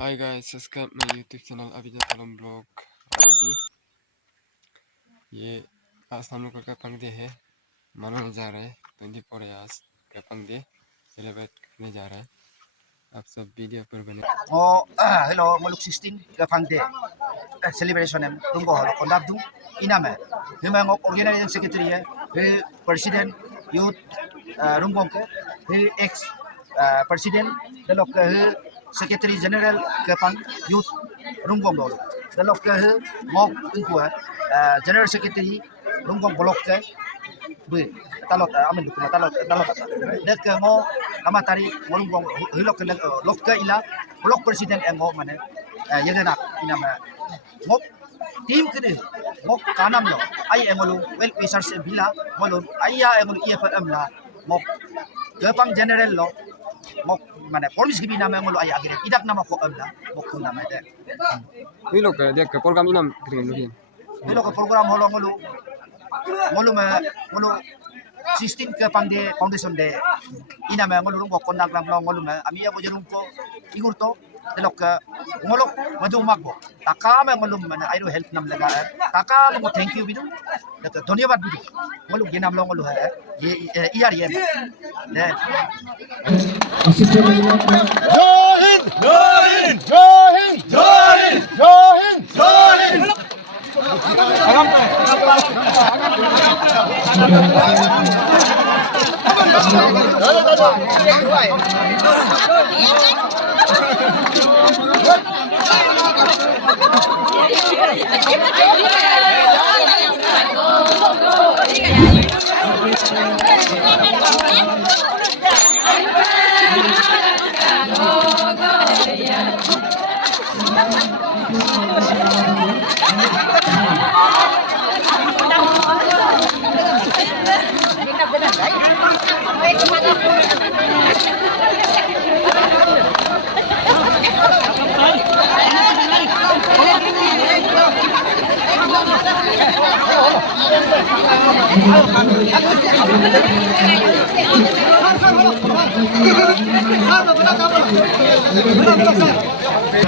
Hi guys, subscribe my YouTube channel Abhijat Alam Blog अभी ये आज हम लोग का पंग दे है मनाने जा रहे हैं 24 आज का पंग दे सेलिब्रेट करने जा रहे हैं आप सब वीडियो पर बने hello moluk 16 ka pangde celebration em tunggo holo kondap dung iname himang organizing secretary he president youth rumbong ke he ex president delok ke he secretary general ke pang youth rumbong do delok ke he mok ingku general secretary rumbong blok ke be talot amin duk talot dek ke ngo kamatari rumbong hilok ke lok ke ila blok president engo mane yegena inama mok team kene mok kanam lo ai engolu well wisher se bila bolo aiya engolu EFM la mok gapang general lo mok mane police gibi nama engolu ai agire idak nama ko amla mok kun nama de ये लोग देख प्रोग्राम इनाम करेंगे लोग hilo ko program holo ngolu me ngolu 16 ke pangde foundation de inama ngolu rungo kondak ram lo ngolu me ami ya ko jerung ko igurto delok ke ngolok madu magbo takame ngolum mana airo help nam laga takame ngo thank you bidu dak dhanyabad bidu ngolu ginam lo ngolu hai ye iyar ye ne Johin Johin Johin Johin Johin Johin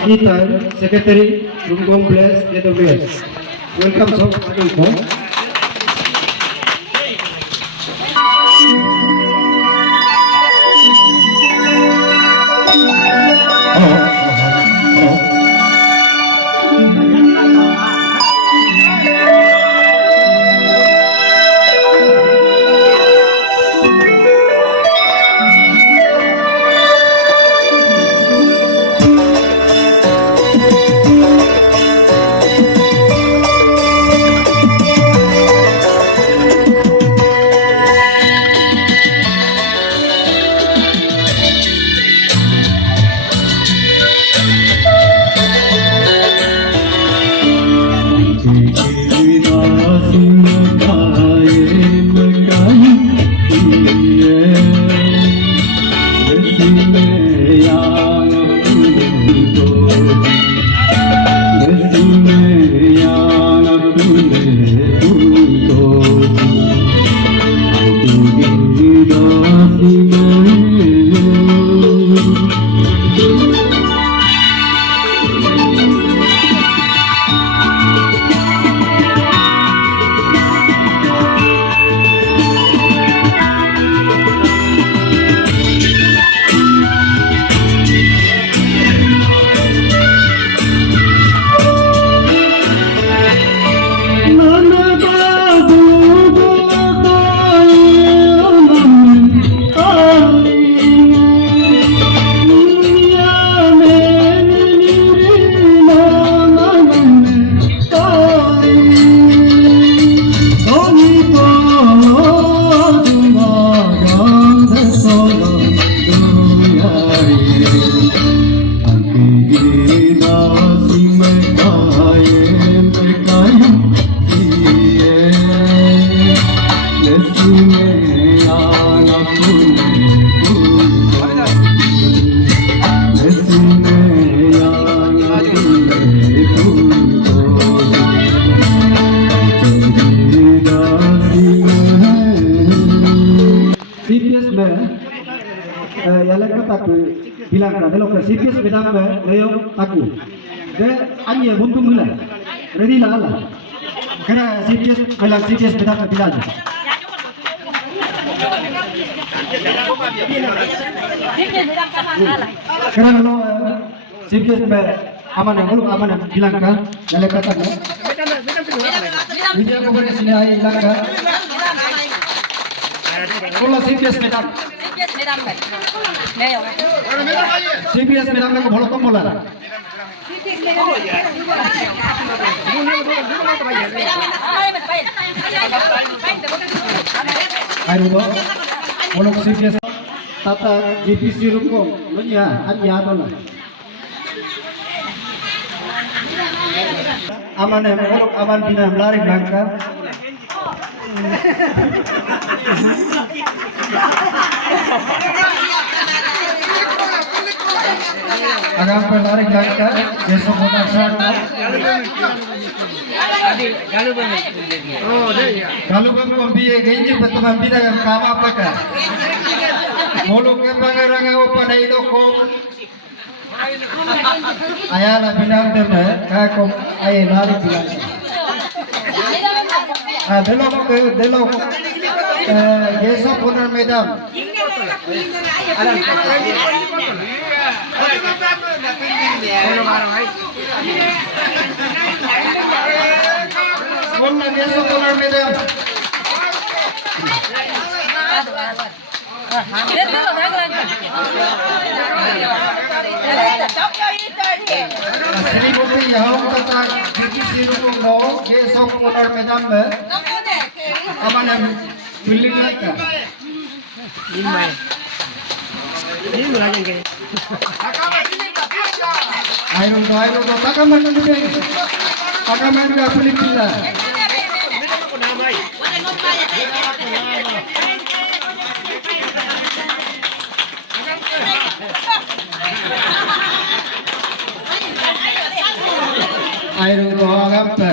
Kita Secretary Rumbong Bless KWS. Welcome so much. CPS में याले का ताकि bilang kan lo CPS beda me leo taku. De anye buntung hula. Ready la ala. Kena CPS bilang CPS bedak bilang. Kena lo CPS me aman bilang kan nale kata no. Video ko beri sini ay ilang ka. Kola CPS bedak. CPS bedak ko bholo kom bola. Ayo do. Bolo CPS tata GPC ruko menya anya dola. Aman bolo aman bina lari bangka. Agam pelari bangka besok botak sana. Kalau bang biye gini pertemuan bidang kama apa kan? Mulu ke pangerang apa dah itu kok? Ayah nak bidang deh, kau ayah lari bilang. Delok, besok punar medam. Punar besok punar medam. Sini bukti yang kata GPC rukun lo besok punar medam be. Aman yang building lagi. Ini lagi ke. Ayo do, takkan makan juga. Takkan makan juga Filipina. Ayo do apa?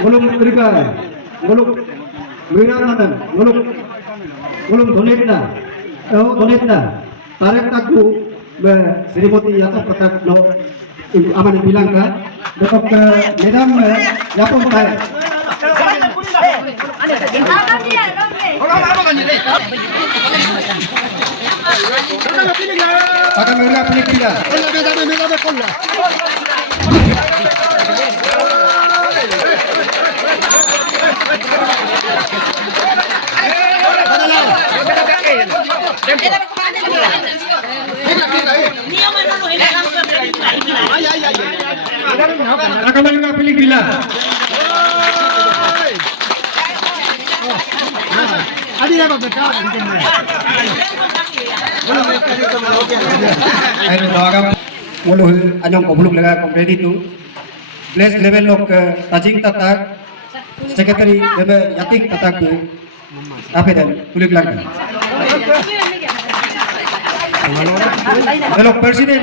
Belum berikan. Belum Wiramanan, belum donate na. Tarik taku Srimoti atau petak no aman bilang kan, dapat ke medam ya pun tarik. Akan mereka pilih. Akan mereka pilih bila. Adi apa betul? Ayo doakan. Mulu anyong kobluk lega kompleti tu. Place level lok tajing tatak. Secretary level yatik tatak tu. Apa dah? Kulik lang. Kalau presiden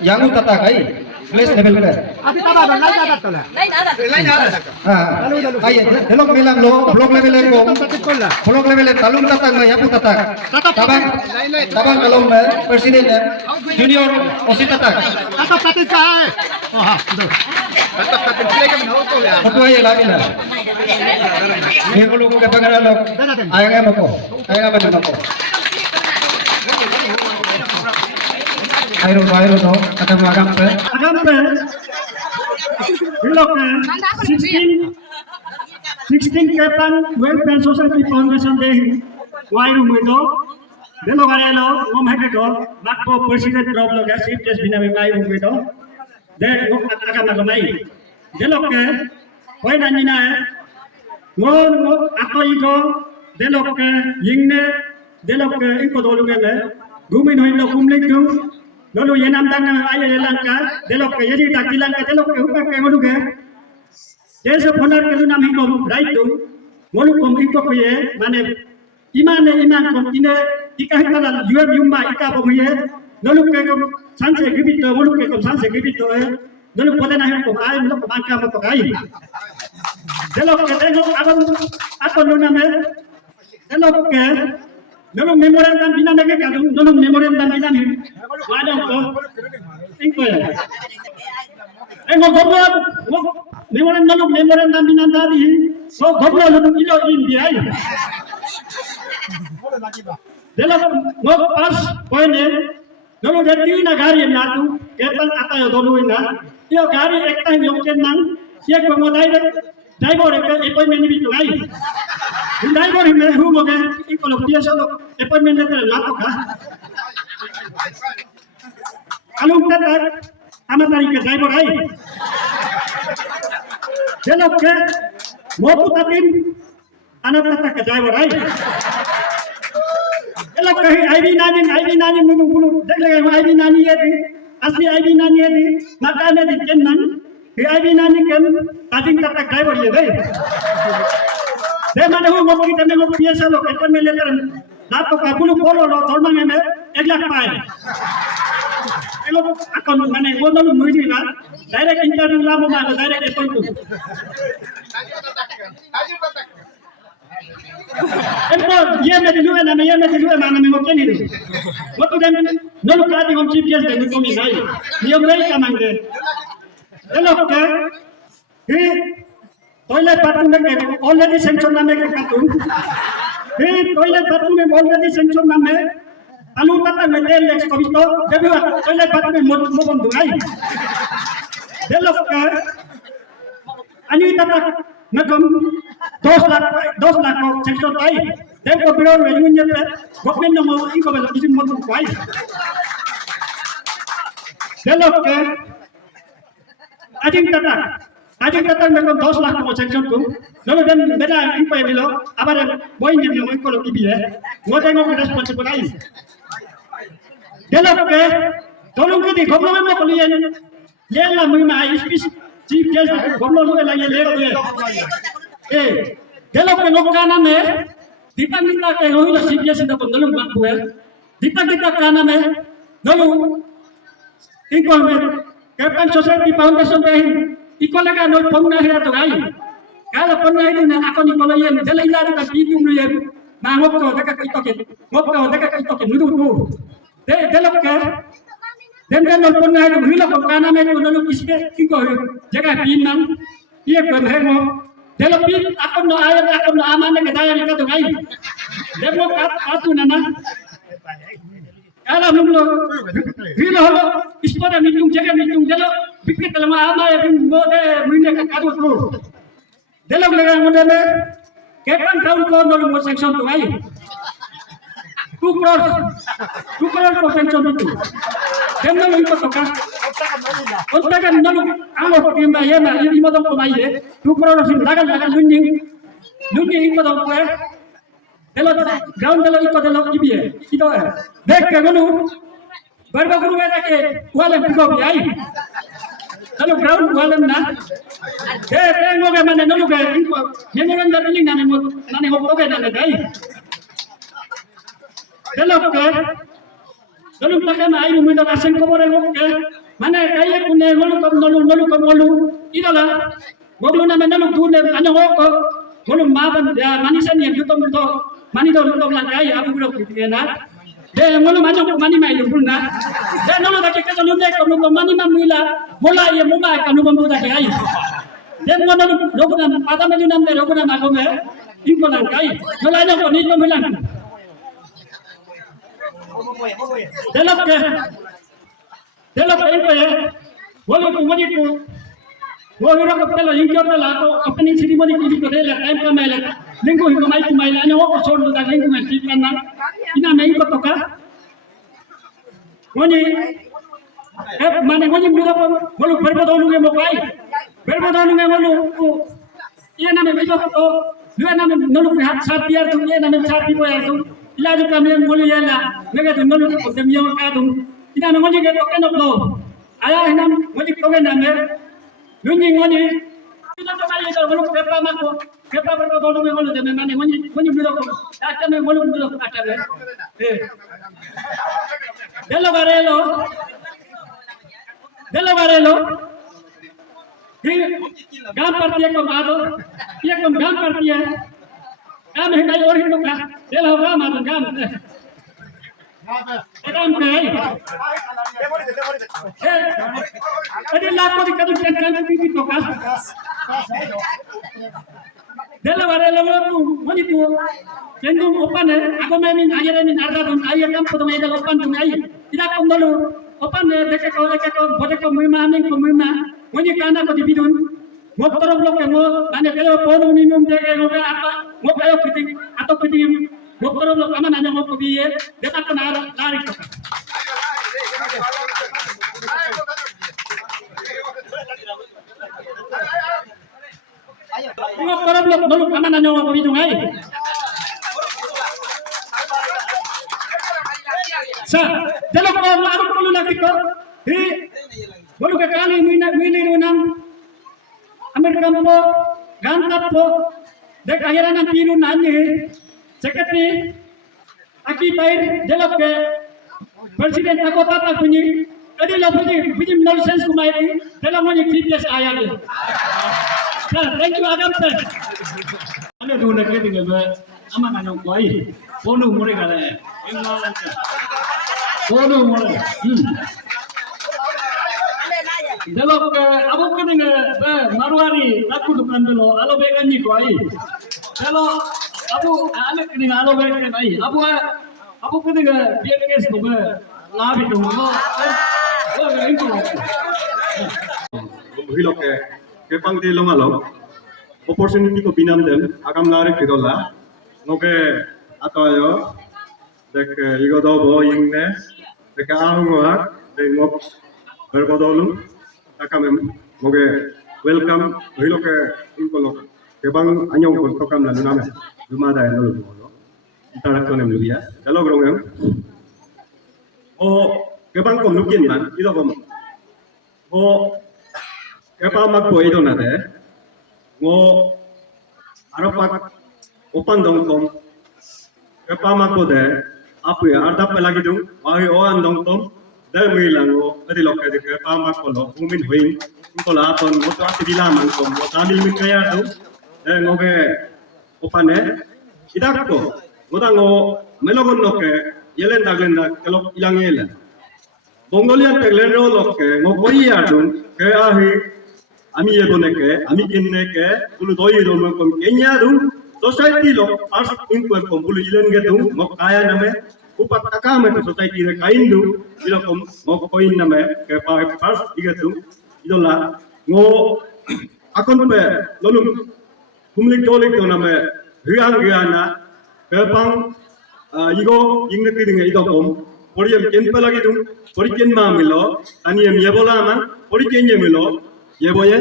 yang tatak ai. Place level ke. Api taba bang, lain ada tu lah. Aye, delok melang lo, blok level ko. Blok level talung tatak mai apu tatak. Tabang kalau presiden junior osi tatak. Tatap tatik kah? Oh, betul. Tatap tatik sila kami nak tu ya. Betul aye lagi lah. Ni kalau ko kapag lo, ayang mo ko. Ayang mo ko. Ayo do, kata agam pe. Look, 16 Kapan Welfare Society Foundation Day. Why do we do? Then look at hello, mom had to go. Back for president drop look at it just been a way we do. Then look at Akamai. Then look at why Nanina. One Ako Ego, then look at Yingne, then look at Iko Gumin Hilo Kumliku. Lalu yang nam tang ayah Langka, delok ke jadi tak Langka delok ke hukum ke malu ke. Jadi sebenar kalau nam hikom right tu, malu kom hikom ke mana iman kom ini ika hikalan jual yumba ika pemye, lalu ke kom sanse kibit tu, malu ke kom sanse kibit tu, lalu pada nak hikom ayah malu kom angka malu kai. Delok ke delok apa lu nama? Delok ke nolong memorandum binameke kadung nolong memorandum binam wadong ko ingko ya engo goblo memorandum binam tadi so goblo lu ilo India dela mo pas point nolong jadi na gari natu ketan ata yo dolu ina yo gari ekta yoken nang ye komodai driver ek appointment ni bitu ai driver me hu mo ge ikolo piasa lo appointment letter lato ka alum kata ama tari ke driver ai jelo ke motu tatin anak kata ke driver ai jelo ke id nani munu bulu dekle id nani ye di asli id nani ye di makane di kennan id nani ken tajing kata driver ye dai de mane hu mo kita me mo piasa lo appointment letter lato ka bulu polo lo dormang me 1 lakh pae elo akon mane godolu muidi na direct interview la mo ma direct appointment empo ye me dilu na me mo keni ni mo to dem no lo kati hom chief guest de ko mi nai niyo ngai kamange elo ke he toilet bathroom में already sanction नामे के काटून हे toilet bathroom में already sanction नामे alu tata में 10 lakhs को भी तो जब toilet bathroom में mo bom dungai develop का ani tata nakam 10 lakh को sanction tai dem को बिरो रेवेन्यू पे गवर्नमेंट ने इनको बेलो किसी मत कोई develop का Ajing kata mereka 10 lakh ko sanction ko lalu dan beda impai bilo abar boy ni mo ko lo ibi mo tengo ko responsible ai delok ke tolong ke di goblo mo ko lien la mo ma speech chief guest goblo lo la ye le delok ke lokana me dipang kita ke lo chief guest da ko dolong ba ko dipang kita kana me lalu inko me Kapan society foundation dahil ikola ka no ponna hira to gai kala ponna itu na ako ni kola yen dala ila ka bitu no yen ma ngokko daka ka itoke nudu tu de delok ka den no ponna itu hila ko kana me ko no kisbe kiko jaga pinan ye ko he mo delok pin ako no ayat ako no amane ka daya ka to gai demo ka atu nana kala mumlo hila holo ispora mitung jaga mitung delo बिक्री तलमा आमा ये बिन मोदे महीने का कागज लो देलोग लगा मुझे में कैप्टन टाउन को नॉल मो सेक्शन तो आई 2 करोड़ को सेक्शन तो देम नॉल इनको तो का उतना का नॉल आलो टीम में ये ना ये मदम को माइए 2 करोड़ से लगा लुन्नी इनको तो को देलो ग्राउंड देलो इनको देलो की है इतो है देख के गनु बरबा गुरु में के वाले पिको भी आई Lalu ground walam na tengo ke mana nolu ke memoran da biling na mo nane ho toke na dai delo ke lalu taka na ai mu da asen ko bore ke mana kai kunne nolu ko nolu idala goglu na nolu tune ana ho ko nolu ma ban manisan yang yutom to mani do lutok lang kai abu bro kitena de nolu ma jok mani mai yulna de nolu da ke ka nolu de ko mani ma mila bola ye muma kanu bambu da kai den mono roguna pada meju nam de roguna na ko me inko nan kai nola no ko ni ko milan delap inko ye bolo ko moni ko wo hiro ko pela inko to la to apni ceremony ki ko de la time ka mele lingu ko mai la ne wo ko chod da lingu me ठीक करना ina me inko to ka moni माने मुझे मेरा बोलो बर्बादों में मोबाइल बर्बादों में बोलो ये ना मैं जो तो ये ना मैं नलु के हाथ साथ दिया तुम ये ना मैं साथ दी बोया तुम इलाज का मैं बोलो ये ना मैं कहता नलु को दमिया का तुम इधर ना मुझे कहता क्या नब्लो आया है ना मुझे तो क्या ना मैं लुंगी मुझे इधर तो क्या इधर बोलो पेपर मत को पेपर बर्बादों में बोलो जब मैं माने मुझे मेरा को आटा में बोलो मेरा को आटा में Delo barelo, gam partiya ko maado, ye ko gam partiya, gam hinai or hindu ka, delo gam maado gam. Eram kay. Adi la ko dikadu kan pipi to ka. Dela varela mo moni ko. Tendu opan ako min ayere min arda dun ayere kam ko mai dal opan dun ay. Tidak kom dulu. Opan deke ko bote ko mima amin ko mima. Moni kana ko dibidun. Mo toro blok mo ane kayo ponu minum deke no apa. Mo kayo kiting atau kiting mo toro blok aman anya mo ko biye. Deta ko na lari ko. Mo toro blok dulu aman anya mo ko bidung ay. Sa dalo ko ako ko lagi ko. Hi bolu ka kali mini runam Amerika po gantap po dek akhiran ang pino nanye sekretary aki tair dalo ke presiden ako tatak bunyi adi lo bunyi nonsense kumaiti dalo mo ni GPS aya ni. Thank you agam sir. Ano do nagke dinga ba ama kanong koi bono mure gala englan bono mure Dalo ke abu ke dinga ba marwari aku dukan dalo alo began ni koi dalo abu ane ke dinga alo began ai abu ke dinga BPS ko ba labi to mo itu hilok ke pangti lomalo opportunity ko binam dem agam lare kidola noke atoyo dek igo do bo ingne dek ahungwa dek ngok berbodolu takamem moge welcome hilok inko lok ke bang anyong ko tokam la name lumada no lo interaction lubia hello grongem o ke bang ko nukin man ido ko o kepa mak po ito nate ngo arapak opan dong tom kepa mak po de apu ya arda pe lagi dung wahi oan dong tom dal mi lango adi lokke de kepa mak po lo umin huin ko la ton mo ta sidila man ko mo tamil mi kaya do de ngo ke opane idak ko ngoda ngo melogon lokke yelen daglen da kelok ilang yelen Mongolian taglen ro lokke ngo koi adun ke ahi আমি এবনেকে আমি কিন্নেকে বুলু দই দম কম কেnya dum society lo as inko kom bulu ilen gedum mo kaya name upat takame to society re kaindu ilo kom mo koin name ke pa pas igetum idola ngo akon pe lolum kumlik tolik to name hyang gyana ke pang igo ingne kidinge ido kom poriyam ken pelagi dum poriken ma milo aniem yebola ma poriken milo Yeboye,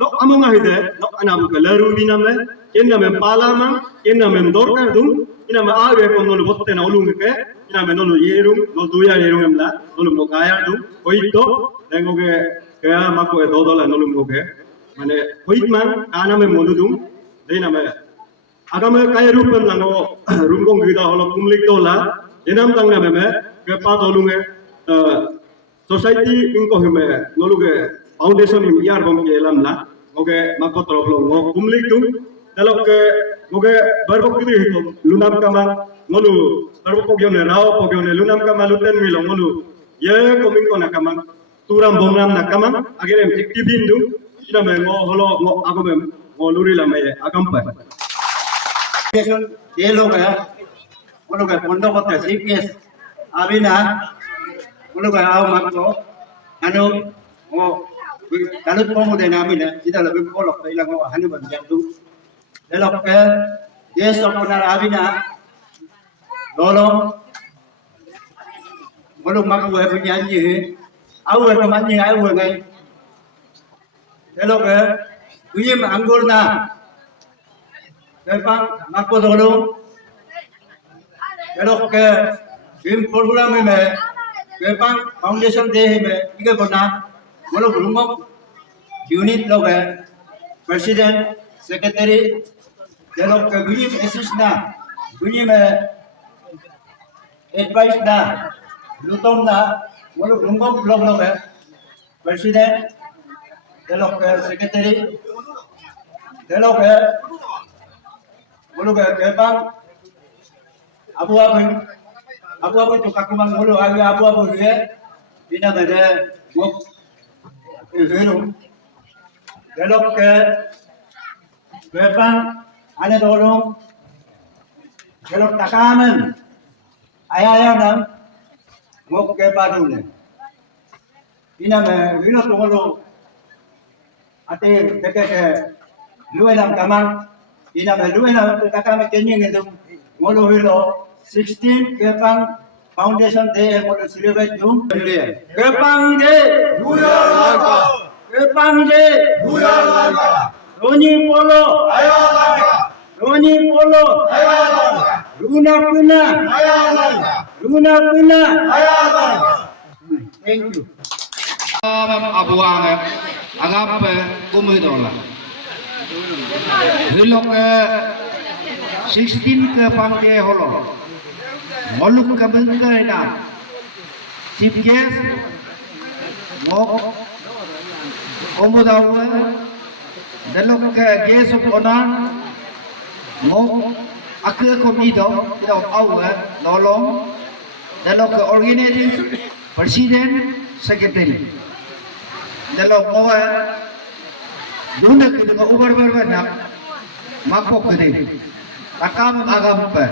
no among ahide, no anam kalaru biname, kename palama, kename dorkar dum, iname age kon no botte na ulung ke, iname no yerum, no duya yerum emla, no mo kaya dum, oito, dengoge kaya mako e dodola no lumgoge, mane oitman aname modudum, dename agame kaya rupem lango rumgong gida holo kumlik dola, enam tangna meme, ke pa dolunge society inko hime noluge foundation im yar bom ke lamla moge makot roblo mo kumlik dum dalok ke moge barbok kidi hito lunam kama ngolu barbok pogyone rao pogyone lunam kama luten milo ngolu ye koming kona kama turam bomram na kama agere active dum ina me ngo holo ngo agome ngo luri lame agampa ये लोग है वो लोग पंडो को CPS अभी ना वो लोग आओ मत को अनु वो kalau tu kamu dah namin na, kita lebih kolok tu ilang awak hanu bagi jatuh. Delok ke, dia sok benar abina, lolo, belum makan buah penyanyi, awal kemanyi awal ngai. Delok ke, uyim anggur na, lepas makpo dulu. Delok ke, film program ini, lepas foundation deh ini, tiga pernah. बोलो group unit लोग है president secretary ये लोग गुनी एसिस्ट ना गुनी में एडवाइस ना लुटोम ना बोलो ग्रुप लोग है प्रेसिडेंट ये लोग सेक्रेटरी ये लोग है बोलो केपांग Abu abu-abu tu kaki bang mulu agi abu-abu dia ina bade ngok hero delok ke bang ane dolong delok takaman ayah nam ngok ke padu ne ina me hero tu mulu ate ke luwe nam kamang ina me luwe nam takaman kenyeng itu mulu hero 16 Kepang Foundation Day mulu celebrate jum Kepang Day Buya Langka Kepang Day Buya Langka Roni Polo Aya Langka Roni Polo Aya Langka Luna Puna Aya Langka Luna Puna Aya Langka. Thank you. Abuang agap kumidola. Hilok 16 Kepang Day holo. Moluk kabengkai na chief guest mok komodawa dalok ke guest of honor mok akhe komido kita awa lolong dalok ke organizing president secretary dalok mawa dunak kita ubar na makok kede takam agam pa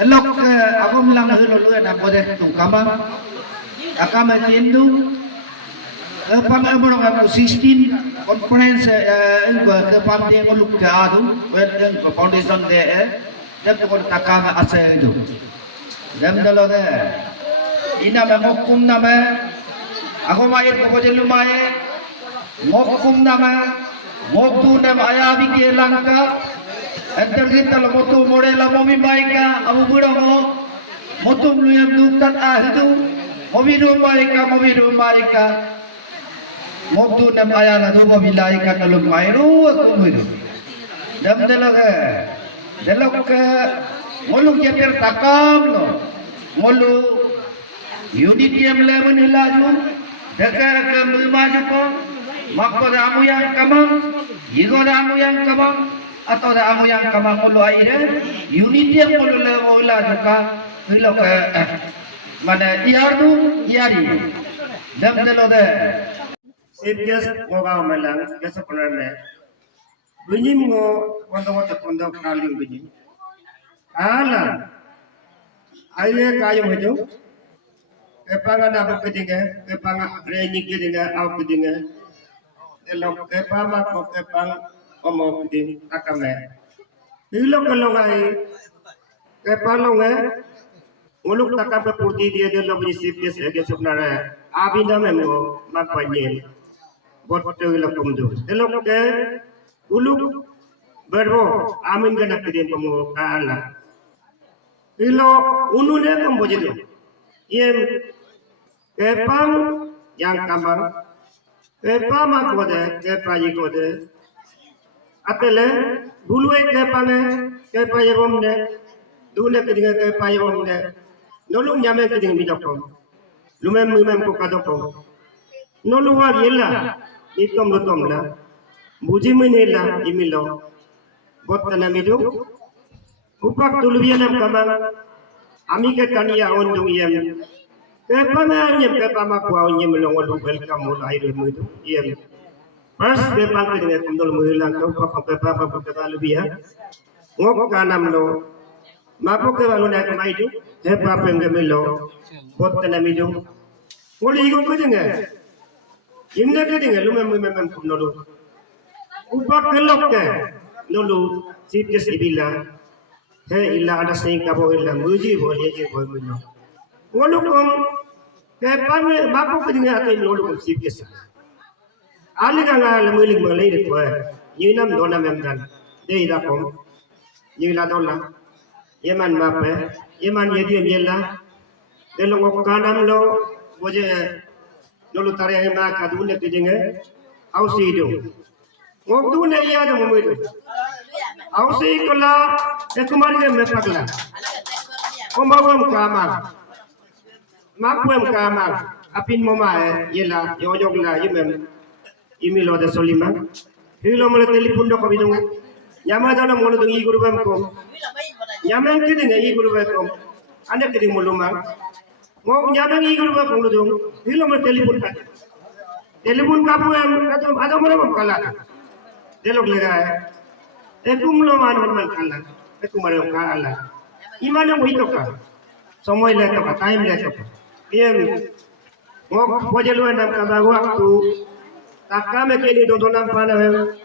Elok ako bilang nahululuan na boleh tu kamang akam tindu pang amorong ako 16 conference ke pang dia nguluk ke adu well foundation de dem ko takam asa itu dem daloge ina mokum nama ako mair ko jelu mae mokum nama moktu nama ayabi ke langka Entergita la motu more la momi baika abu buro mo motu luyam duktan ahdu mobiru marika motu nam ayala du mobilaika kalum mairu aku biru dam delok ke molu jeter takam no molu unitiam lemon ilaju deka ke maju ko makko ramu yang kamang yigo ramu yang kamang atau ramu yang kamang mulu aire unity yang mulu le ola duka hilo ke mana iardu iari dam delode Sibjes ngoga melang biasa penarne bunyi ngo kondo kaling bunyi ala aye kayu maju kepangan apa kedinga kepangan renyik kedinga au kedinga elok kepama ko kepang omo keding akame hilo kelongai kepalonge nguluk takam purti dia de lobi sibjes ege sebenarnya abinda memgo makpanyen bot la kumdu elok ke uluk berbo amin gana kedin pemo kaala ilo unune kambojido iem kepang yang kamang kepama kode kepayi kode atele bulwe kepane kepayi bomne dule kedinga kepayi bomne nolung nyame keding bidokom lumem ko kadokom noluwa yela itom lutom la buji menela imilo bot tanamidu upak tulubianam kamang ami ke kania ondung yem kepana nyem kepama kwa nyem longo welcome mul airu mudu yem first kepang ke kundul muhilang ko upak kepapa kepala lubia ngok kanam lo mapo ke waluna kemaidu hepa pengemelo bot tanamidu ngoli igo kedinga Indah kedinga lumem kumnolu upak kelok ke nolu sipjes ibila he illa ada sing kabo illa muji boleh je boy muno ngolukom ke pame bapu kedinga ate ngolukom sipjes ali kanga lemuling malai de ko yinam dona memdan de ida kom yila dola yeman mape yeman yedi yella de lo kanam lo boje nolu tare ma kadune kedinga ausi do ngok dune ya do muidu ausi kola ekumari de me pakla ombawam kamang makwem kamang apin moma yela yojogla yimem imilo de solima hilo mole telefon do ko bidung nyama dana molo dungi gurubam ko Nyameng kidding a guru back under the Mulumang. Mom Yamang Eagle work on the room, Hiloma telephone cut. Telephone Kapu and Adamam Kala. They look like a Kumulaman on Kala, a Kumaran Kala. Imana Witoka, somewhere left of a time left of. Here, Wajalu and Kadawa to Takame Kelly Dodonam Pana.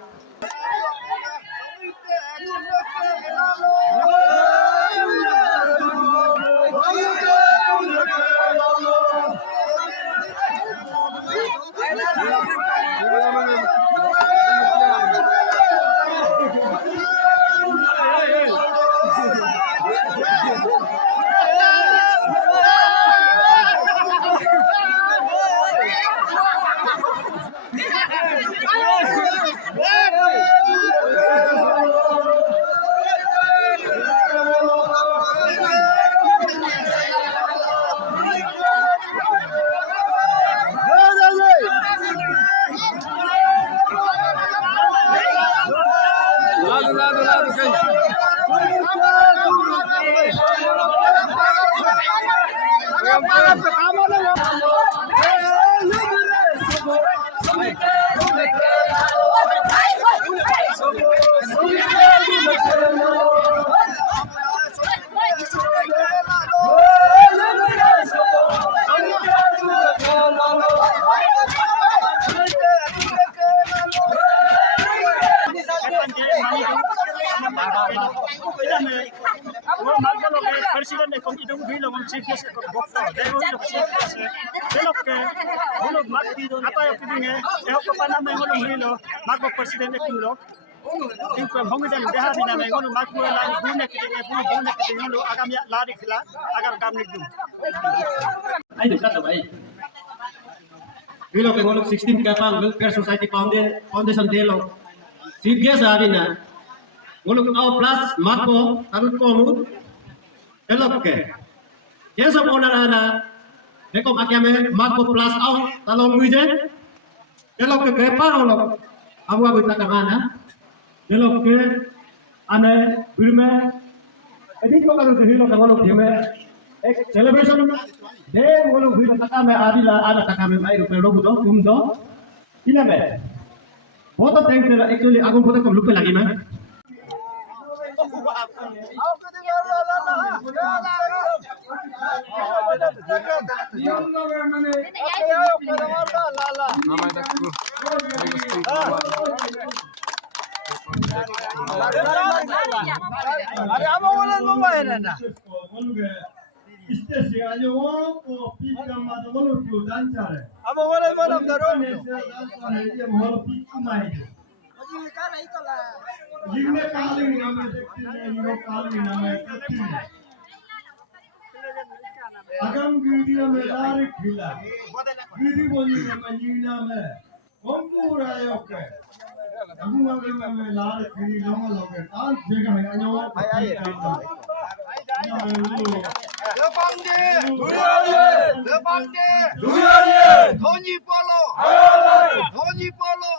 I do cut away. We look at 16 Kapang Welfare Society Foundation Delo. Chief guest Avina. Look our plus Marco, Tarukomu. Hello, okay. Yes, of Honor, Deco Akame, Marco plus out, Talon Wizen. Hello, okay, Paolo. Awa with Takamana. Hello, okay. Ane, Wilme. I think we're going to hear one of him. Celebration. Then one of the Takame Adila, Ada Takame, Robudo, Kumdo. In a bed. Both of them actually are going to look like him. Agam Gudia Melari Villa. Giri Boli Manina Me. Kompura Yoke. Abu Melari Giri Loma Loke. I'll take a no. Dhoni Polo,